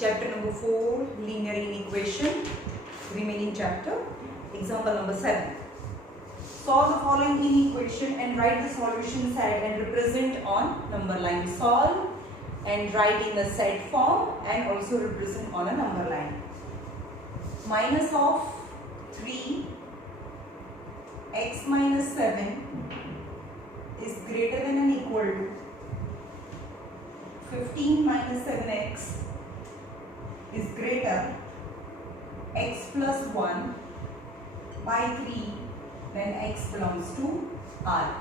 Chapter number 4, linear inequation, remaining chapter. Example number 7. Solve the following inequation and write the solution set and represent on number line. Solve and write in the set form and also represent on a number line. Minus of 3 x minus 7 is greater than or equal to 15 minus 7x is greater x plus 1 by 3 then x belongs to R.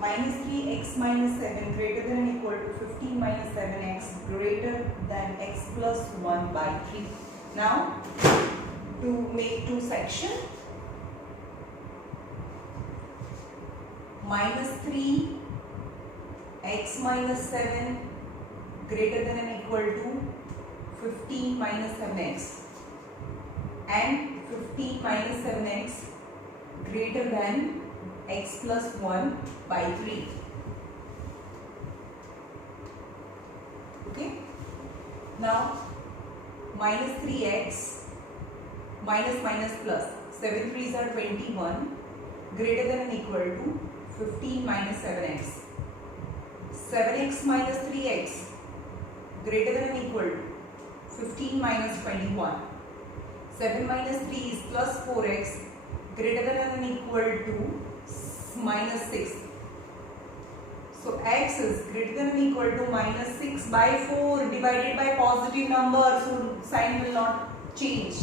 Minus 3x minus 7 greater than or equal to 15 minus 7x greater than x plus 1 by 3. Now to make two sections, minus 3 x minus 7 greater than or equal to 15 minus 7x and 15 minus 7x greater than x plus 1 by 3. Okay. Now minus 3x minus minus plus 7 3s are 21 greater than or equal to 15 minus 7x. 7x minus 3x greater than or equal to 15 minus 21. 7 minus 3 is plus 4x greater than or equal to minus 6. So x is greater than or equal to minus 6 by 4 divided by positive number, so sign will not change.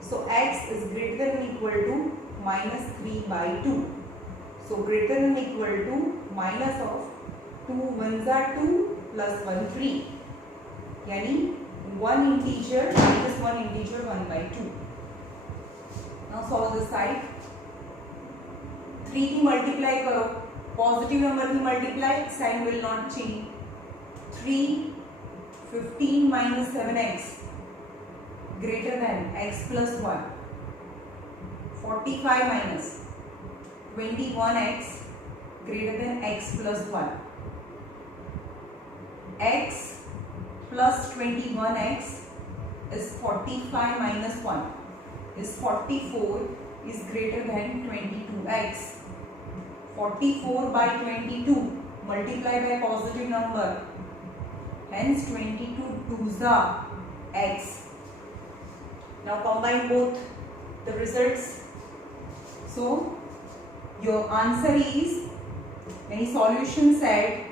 So x is greater than or equal to minus 3 by 2. So greater than or equal to minus of 2 1s are 2 plus 1 3. Yani 1 integer minus 1 integer 1 by 2. Now solve this side. 3 to multiply karo. Positive number to multiply, sign will not change. 3 15 minus 7x greater than x plus 1. 45 minus 21x greater than x plus 1. X plus 21x is 45 minus 1 is 44 is greater than 22x. 44 by 22 multiply by positive number, hence 22 2s are x. Now combine both the results. So your answer is any solution set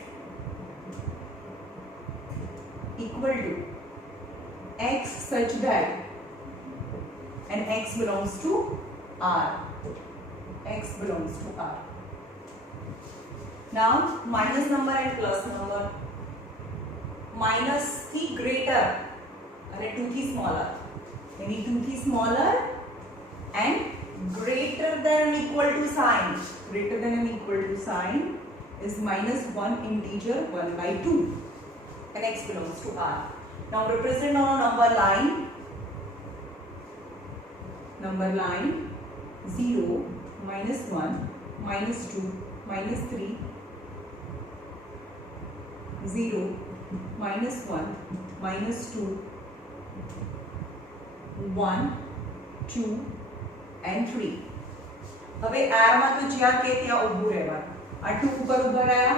equal to x such that and x belongs to R. X belongs to R. Now minus number and plus number. Minus the greater and 2 the smaller. Any 2 the smaller and greater than equal to sign. Greater than and equal to sign is minus 1 integer 1 by 2. And x belongs to R. Now represent on a number line. Number line 0, minus 1, minus 2, minus 3, 0, minus 1, minus 2, 1, 2 and 3. હવે R માં તો જ્યાં કે ત્યાં ઊભું રહેવાનું. આ 2 ઉપર ઊભા રહ્યા?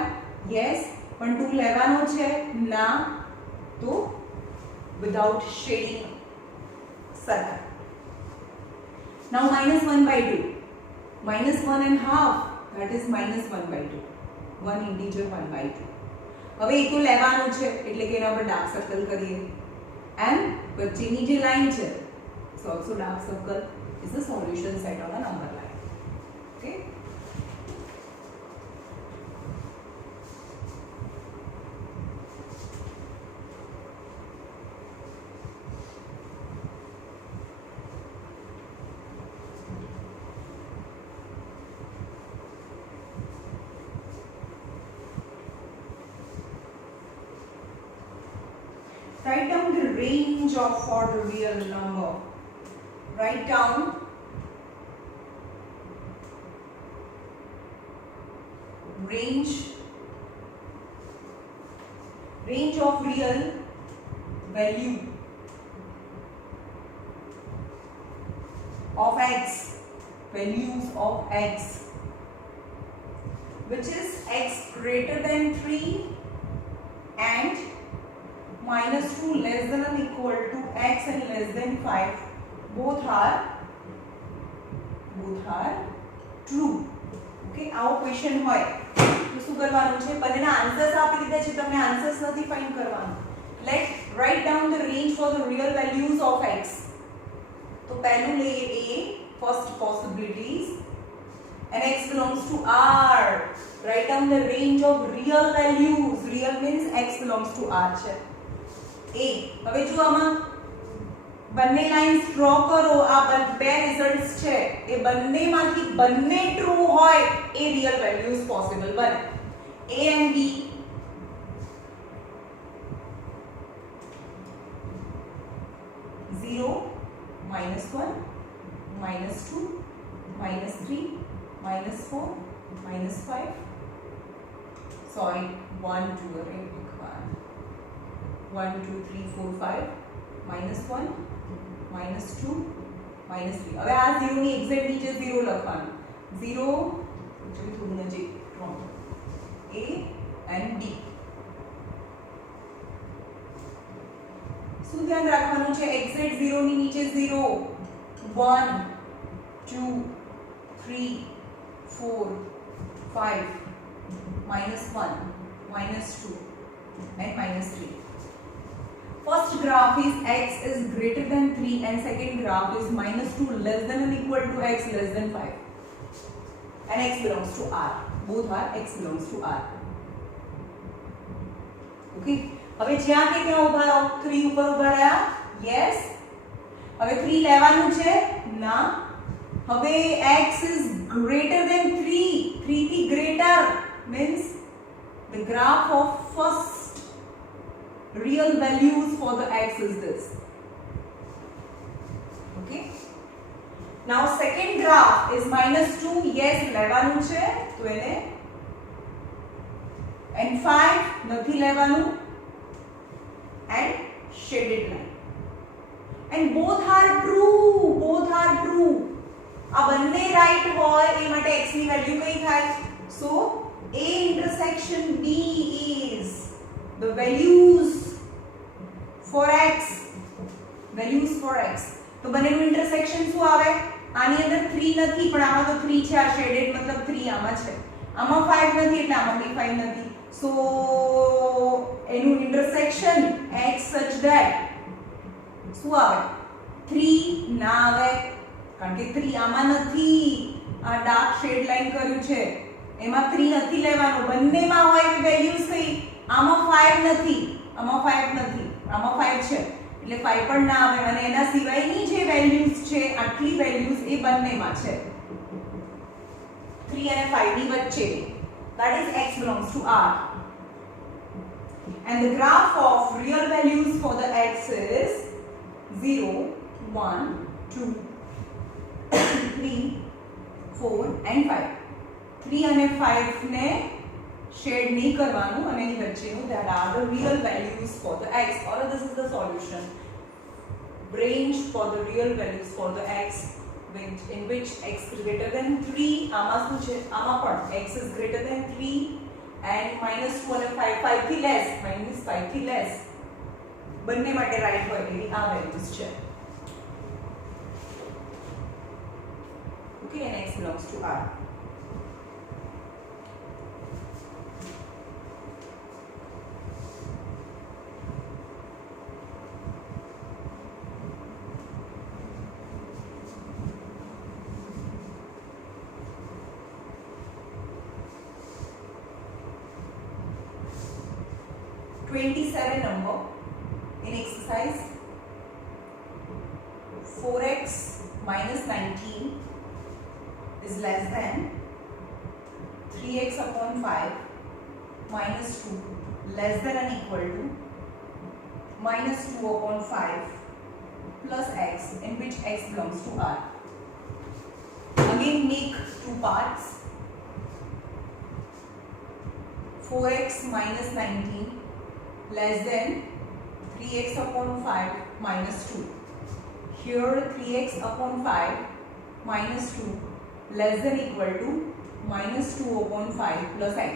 યસ, પણ 2 લેવાનો છે? ના. તો without shading circle. Now minus 1 by 2. Minus 1 and half, that is minus 1 by 2. 1 integer 1 by 2. હવે એ તો લેવાનું છે એટલે કે એના પર ડાર્ક સર્કલ કરીએ. And વચ્ચેની જે લાઈન છે, so also dark circle is the solution set on a number line. Okay. Write down the range of for the real number. Write down range of real value of x, values of x, which is x greater than 3 and minus 2 less than or equal to x and less than 5, both are true. Okay, આવો question હોય તો શું કરવાનું છે? બંનેના answers આપી દીધા છે, તમને આન્સર્સ નથી ફાઇન્ડ કરવાનું. Let write down the range for the real values of x. તો પહેલું લઈએ a, first possibilities, and x belongs to R. Write down the range of real values. Real means x belongs to R છે. a. હવે જો આમાં બંને lines draw કરો, આ બે રિઝલ્ટ્સ છે, એ બંનેમાંથી બંને ટ્રુ હોય એ રિયલ વેલ્યુઝ પોસિબલ બને. a and b, zero, -1, -2, -3, -4, -5. Sorry, 1, 2, अरे भगवान, 1, 2, 3, 4, 5, -1, -2, -3. હવે આ 0 ની એક્ઝેક્ટ નીચે 0 લખવાનું. 0 એકચ્યુઅલી થોડું નજીક wrong. a and b. શું ધ્યાન રાખવાનું છે? એક્ઝેક્ટ 0 ની નીચે 0, 1, 2, 3, 4, 5, -1, -2 and -3. First graph is x is greater than 3 and second graph is -2 less than or equal to x less than 5. And x belongs to R. Both are x belongs to R. Okay. હવે જ્યાં કે ત્યાં ઊભા રહો. 3 ઉપર ઊભા રહ્યા? Yes. હવે 3 લેવાનું છે? ના. હવે x is greater than 3. 3 થી greater means the graph of first real values for the x is this. Okay. Now second graph is -2. Yes, લેવાનું છે તો એને, and 5 નથી લેવાનું, and shaded line, and both are true. આ બંને right હોય એ માટે x ની વેલ્યુ કઈ થાય? So a intersection b is the values for x. તો બંનેનું ઇન્ટરસેક્શન શું આવે? આની અંદર 3 નથી પણ આમાં તો 3 છે, આ શેડેડ મતલબ 3 આમાં છે, આમાં 5 નથી એટલે આમાં બી 5 નથી. સો એનું ઇન્ટરસેક્શન x such that શું આવે? 3 ના આવે, કારણ કે 3 આમાં નથી. આ ડાર્ક શેડ લાઈન કર્યું છે એમાં 3 નથી લેવાનું. બંનેમાં હોય એવી વેલ્યુઝ કઈ? આમાં 5 નથી, આમાં 5 છે એટલે 5 પણ ના આવે. અને એના સિવાયની જે વેલ્યુઝ છે, આટલી વેલ્યુઝ એ બંનેમાં છે, 3 અને 5 ની વચ્ચે. that is x belongs to R. And the graph of real values for the x is 0, 1, 2, 3, 4 and 5. 3 અને 5 ને shade नहीं करवानु અને એની વચ્ચેનું that are the real values for the x, or this is the solution. Range for the real values for the x in which x is greater than 3. આમાં શું છે? આમાં પણ x is greater than 3 and -2 અને 5 થી less, -5 થી less, બંને માટે રાઈટ હોય એવી આ વેલ્યુઝ છે. Okay, and x belongs to R. number in exercise 4x minus 19 is less than 3x upon 5 minus 2 less than or equal to minus 2 upon 5 plus x in which x belongs to R. Again make two parts. 4x minus 19 less than 3x upon 5 minus 2. Here 3x upon 5 minus 2 less than equal to minus 2 upon 5 plus x.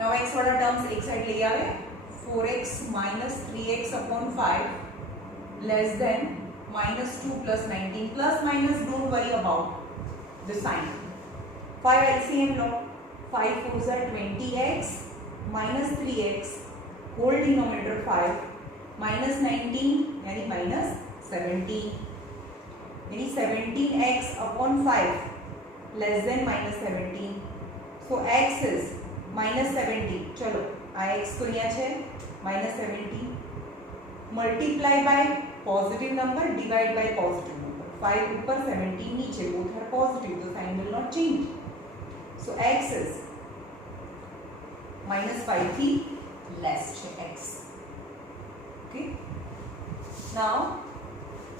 Now x वाला terms एक side ले आवे 4x minus 3x upon 5 less than minus 2 plus 19. Plus minus don't worry about the sign. 5 LCM low 5 4s are 20x minus 3x whole denominator 5 minus 19 यानी minus 17 यानी 17x upon 5 less than minus 17. So x is minus 70. चलो आ x तो यहाँ है minus 70 multiply by positive number divide by positive number. 5 ऊपर 17 नीचे both are positive. The sign will not change. So x is minus 5 थी less है x. Okay. Now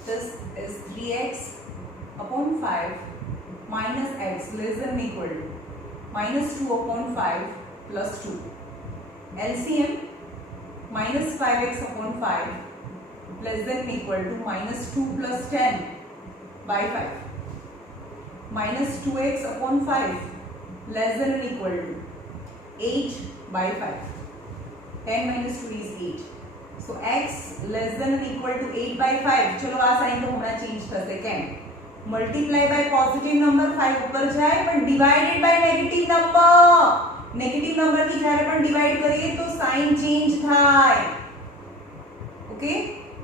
this is 3x upon 5 minus x less than equal to minus 2 upon 5 plus 2. LCM minus 5x upon 5 less than equal to minus 2 plus 10 by 5. Minus 2x upon 5 less than equal to 8 by 5. 10 minus 2 is 8. So x less than equal to 8 by 5. चलो आ sign तो हमारा change कर second. Multiply by positive number 5 ऊपर जाए but divided by negative number. Negative number की જ્યારે પણ divide કરીએ તો સાઇન ચેન્જ થાય. ઓકે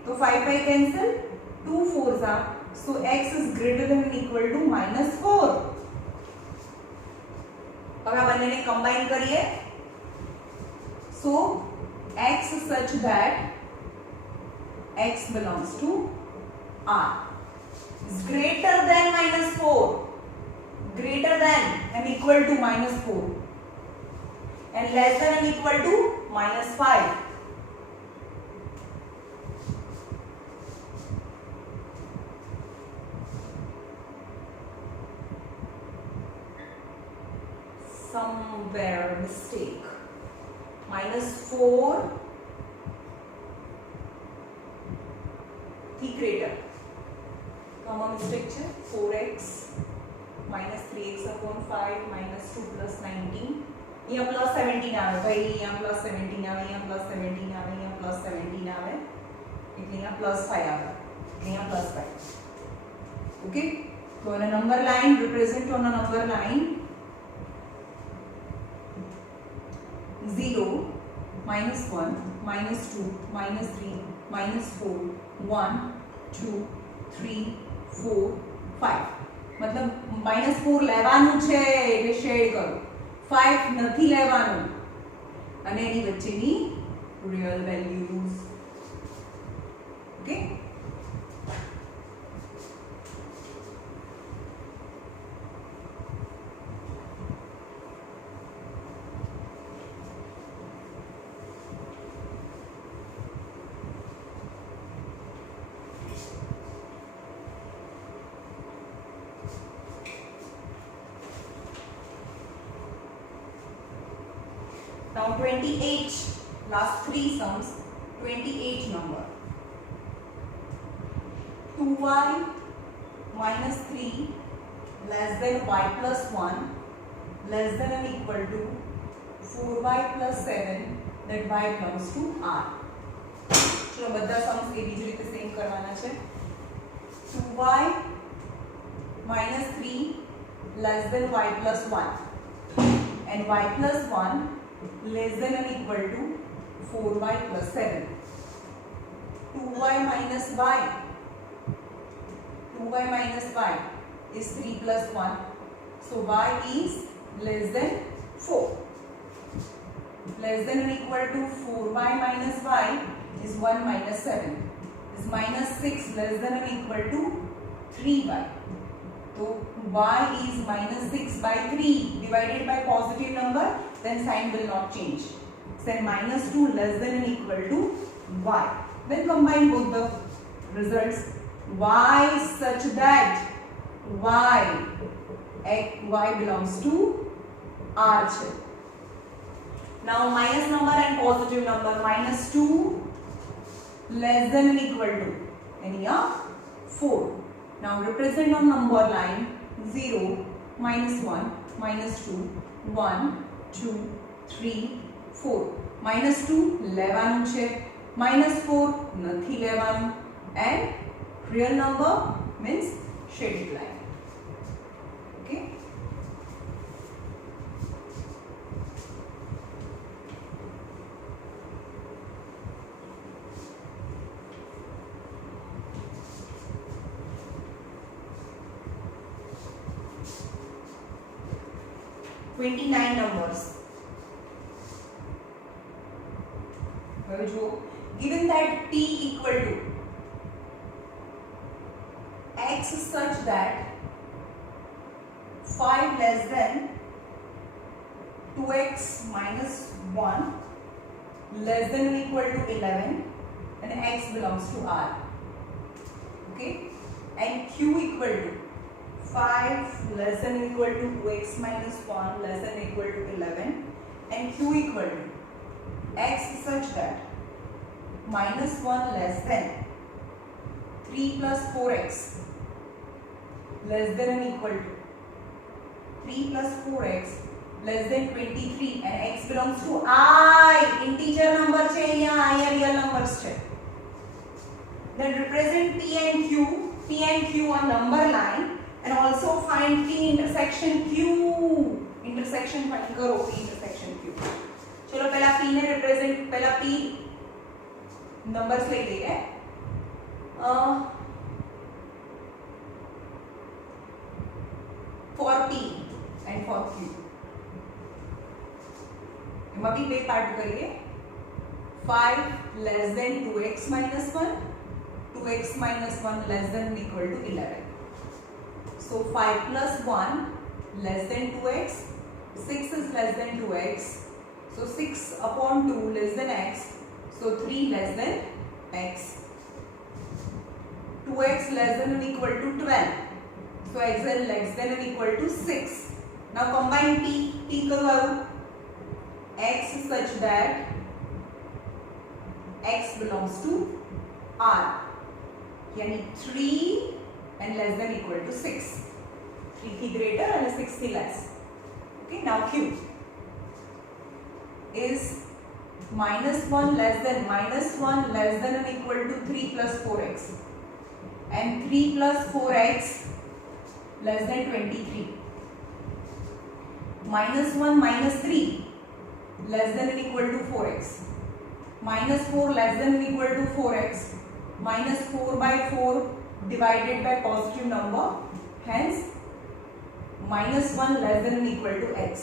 તો 5 5 cancel 2 4s are so x is greater than or equal to -4. હવે આ બંનેને કમ્બાઈન કરીએ. So x is such that x belongs to R is greater than -4, greater than and equal to -4 and less than and equal to -5. Somewhere mistake. -4 થી greater. તો આમાં mistake છે 4x minus 3x upon 5 minus 2 plus 19. यहाँ plus 17 आवे भाई, यहाँ plus 17 आवे, यहाँ प्लस 17 आवे, यहाँ प्लस 17 आवे, એટલે यहाँ प्लस 5 आवे, यहाँ प्लस 5. ओके तो on a number line represent on a number line 0 -1 -2 -3 -4 1 2 3 4 5. मतलब -4 લેવાનું છે એટલે શેડ કરો. 5 નથી લેવાનું અને એની વચ્ચેની real values. Okay now 28 last three sums 28 number 2y minus 3 less than y plus 1 less than or equal to 4y plus 7 that y belongs to R. चलो બધા sums એ બીજી રીતે સેમ કરવાના છે. 2y minus 3 less than y plus 1 and y plus 1 less than or equal to 4y plus 7. 2y minus y is 3 plus 1. So y is less than 4. Less than or equal to 4y minus y is 1 minus 7. Is minus 6 less than or equal to 3y. So y is minus 6 by 3 divided by positive number, then sign will not change. Then minus 2 less than or equal to y. Then combine both the results. Y such that y belongs to R. Now minus number and positive number. Minus 2 less than and equal to and here 4. Now represent on number line 0, minus 1, minus 2, 1, 2, 3, 4. Minus 2 લેવાનું છે, minus 4 નથી લેવાનું, and real number means shaded line. Okay. $29 numbers. Given that p equal to x such that 5 less than 2x minus 1 less than or equal to 11 and x belongs to R. Okay, and q equal to 5 less than or equal to 2x minus 1 less than or equal to 11 and q equal to x such that minus 1 less than 3 plus 4x less than or equal to 3 plus 4x less than 23 and x belongs to I. Integer number છે અહીંયા, અહીંયા real numbers છે. Then represent p and q on number line and also find p intersection q. Intersection find करो p intersection q. चलो पहला p ने represent, पहला p numbers ले लेंगे. For p and for q એમાં બી બે પાર્ટ કરીએ. 5 less than 2x minus 1, 2x minus 1 less than or equal to 11. So 5 plus 1 less than 2x, 6 is less than 2x, so 6 upon 2 less than x, so 3 less than x. 2x less than or equal to 12, so x is less than or equal to 6. Now combine p करो x such that x belongs to R, यानी 3 and less than equal to 6. 3 की greater and 6 की less. Okay, now q is minus 1 less than or equal to 3 plus 4x and 3 plus 4x less than 23. Minus 1 minus 3 less than or equal to 4x. Minus 4 less than or equal to 4x. Minus 4 by 4 divided by positive number, hence minus 1 less than or equal to x.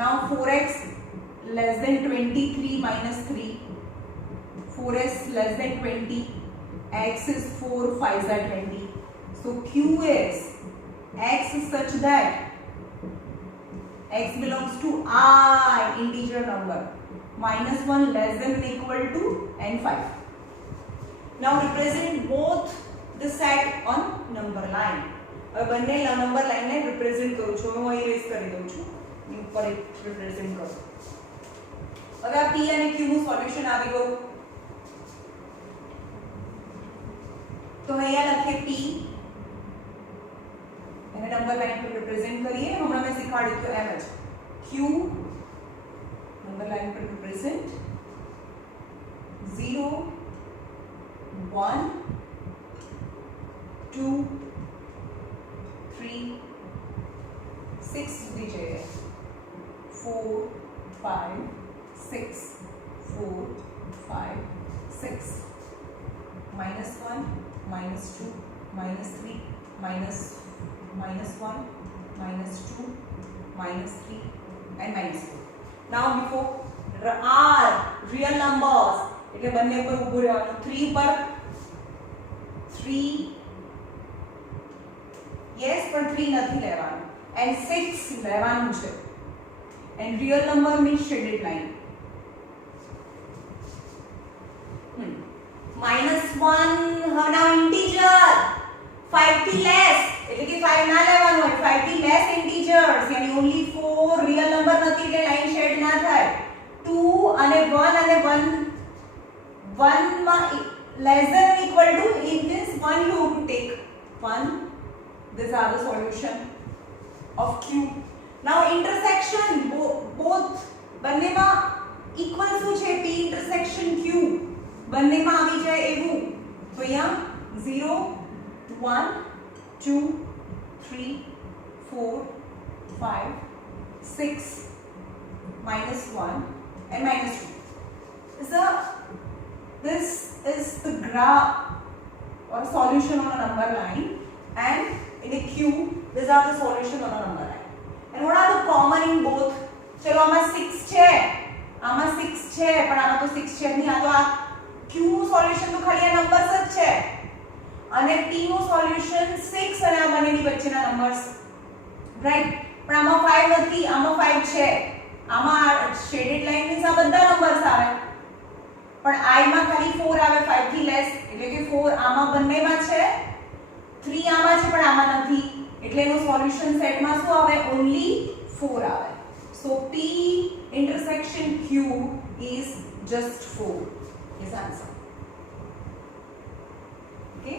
Now 4x less than 23 minus 3, 4x less than 20, x is 4, 5 are 20. So q is x such that x belongs to I, integer number, minus 1 less than or equal to and 5. Now represent both the set on number line. अब बन्ने number line ने represent करो छो, मैं वही erase कर दूँ छो, ऊपर एक represent करो. अब आप p यानी q નું solution આવી ગયું. तो અહીંયા લખે p એને નંબર લાઈન પર રિપ્રેઝન્ટ કરીએ. હમણાં મેં શીખવાડ્યું તો એમ જ q નંબર લાઈન પર રિપ્રેઝન્ટ 0 1 2 3 6 સુધી જઈએ. 4 5 6 4 5 6 minus 1 minus 2 minus 3 minus 1 minus 2 minus 3 and minus 4. Now before R real numbers એટલે બંને ઉપર ઊભું રહેવાનું. 3 પર 3 yes પણ 3 નથી લેવાનું and 6 લેવાનું છે. and real number means shaded line. minus 1 now integer 5 થી less એટલે કે 5 ના લેવાનું હોય. 5 થી less integers यानी only 4 real number નથી એટલે line shade ના થાય. 2 અને 1 અને 1 1 less than or equal to, in this 1 you have to take 1. These are the solution of Q. Now intersection both બંનેમાં equal શું છે? P intersection Q બંનેમાં આવી જાય એવું. તો અહીંયા 0 1 2 3 4 5 6 -1 and -2. This is the graph or solution on a number line, and in a Q these are the solution on a number line. And what are the common in both? चलो આમાં 6 છે, આમાં 6 છે, પણ આમાં તો 6 છે નહીં. આ તો આ Q નું સોલ્યુશન તો ખાલી આ નંબર્સ જ છે, અને P નું સોલ્યુશન 6 અને આ બંનેની વચ્ચેના નંબર્સ, રાઈટ. પણ આમાં 5 નથી, આમાં 5 છે. આમાં શેડેડ લાઈન મીન્સ આ બધા નંબર્સ આવે, પણ I માં ખાલી 4 આવે, 5 થી લેસ, એટલે કે 4 આમાં બંનેમાં છે, 3 આમાં છે પણ આમાં નથી, એટલે એનો સોલ્યુશન સેટમાં શું આવે? ઓન્લી 4 આવે. So P intersection Q is just 4 is answer. Okay.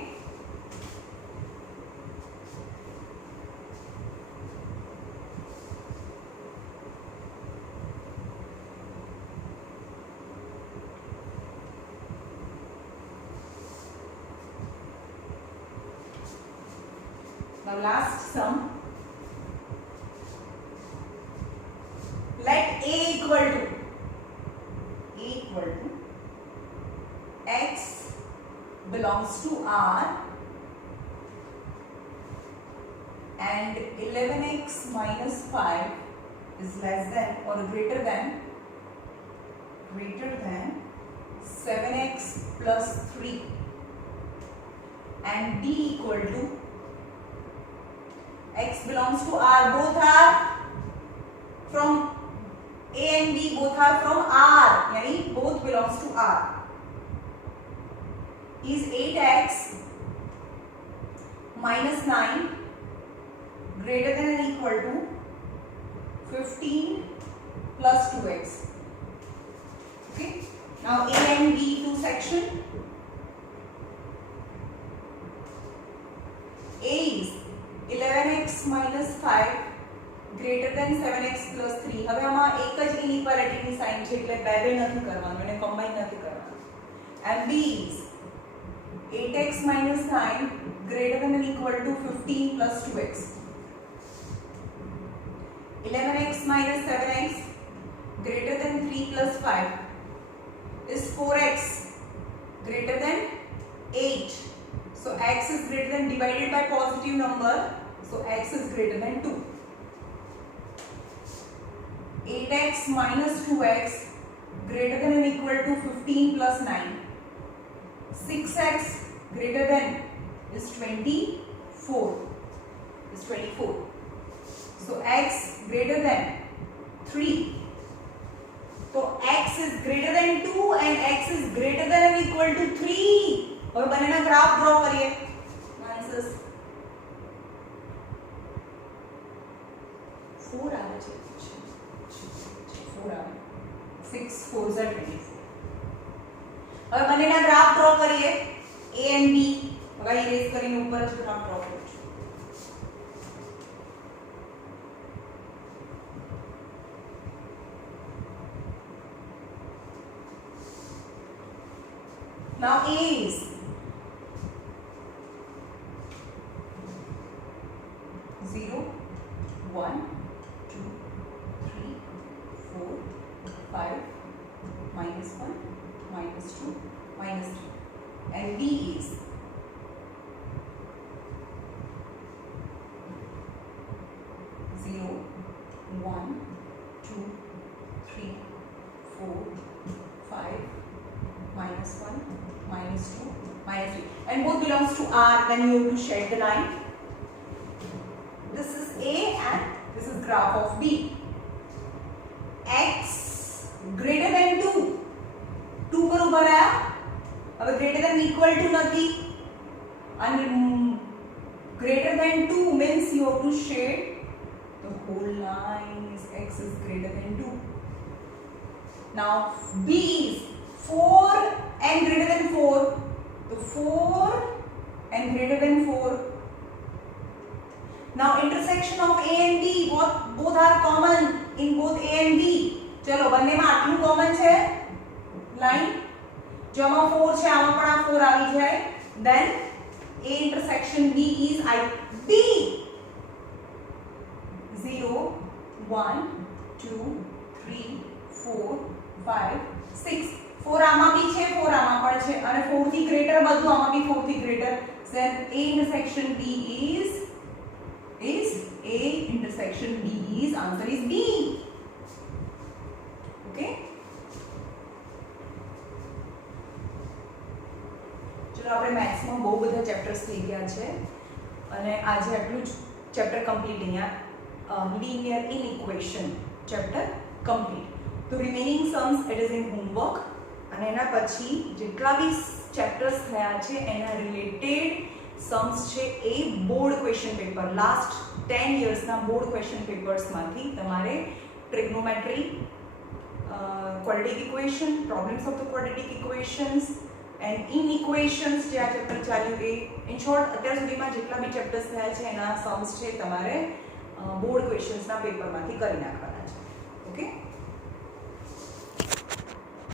Now last sum. Let A equal to x belongs to R and 11x minus 5 is less than or greater than 7x plus 3, and B equal to x belongs to R, both are from A and B, both are from R, यानी both belongs to R, is 8x minus 9 greater than or equal to 15 plus 2x. Okay. Now A and B two section. A is 11x minus 5 greater than 7x plus 3. હવે આમાં એક જ ઇનઇક્વાલિટીની sign છે, એટલે બે નથી કરવાનું, એને કમ્બાઈન નથી કરવાનું. And B is 8x minus 9 greater than or equal to 15 plus 2x. 11x minus 7x greater than 3 plus 5 is 4x greater than 8. So x is greater than, divided by positive number, so x is greater than 2. 8x minus 2x greater than or equal to 15 plus 9. 6x greater than is 24. So x greater than 3. So x is greater than 2 and x is greater than or equal to 3. और बनेना graph draw करिए. Answers 4 આવે છે, 4 આવે, 6 4s are 24. હવે બંનેના graph draw કરીએ, A and B. હવે erase કરીને ઉપર જ ગ્રાફ ડ્રો કરું છું. Now A is 0 1 2 3 4 5 minus 1 minus 2 minus 3, and B is 0 1 2 3 4 5 minus 1 minus 2 minus 3, and both belongs to R. Then you have to shade the line. This is A and this is graph of B. X greater than 2. 2 बरोबर आया. अब greater than equal to નથી, and greater than 2 means you have to shade the whole line. Is x is greater than 2. Now B is 4 and greater than 4, तो 4 and greater than 4. Now intersection of A and B, both are common in both A and B. चलो બંનેમાં આટલું common છે line, જો આમાં 4 છે આમાં પણ આ 4 આવી જાય, then A intersection B is B. 0 1 2 3 4 5 6, 4 આમાં બી છે 4 આમાં પણ છે અને 4 થી ગ્રેટર બધું આમાં બી 4 થી greater, then A intersection B is A intersection B is answer is B. Okay, ચલો આપણે મેથ્સમાં બહુ બધા ચેપ્ટર્સ થઈ ગયા છે અને આજે આટલું જ ચેપ્ટર કમ્પ્લીટ, અહીંયા linear inequation ચેપ્ટર કમ્પ્લીટ. તો remaining Sam's it is in homework અને એના પછી જેટલા બી ચેપ્ટર્સ થયા છે એના રિલેટેડ સમ્સ છે એ બોર્ડ ક્વેશ્ચન પેપર, લાસ્ટ 10 યર્સના બોર્ડ ક્વેશ્ચન પેપર્સમાંથી તમારે trigonometry, quadratic equation, problems of the quadratic equations and inequations જે આ ચેપ્ટર ચાલ્યું એ, ઇન શોર્ટ અત્યાર સુધીમાં જેટલા બી ચેપ્ટર્સ થયા છે એના સમ્સ છે તમારે બોર્ડ ક્વેશ્ચન્સના પેપરમાંથી કરી નાખવાના.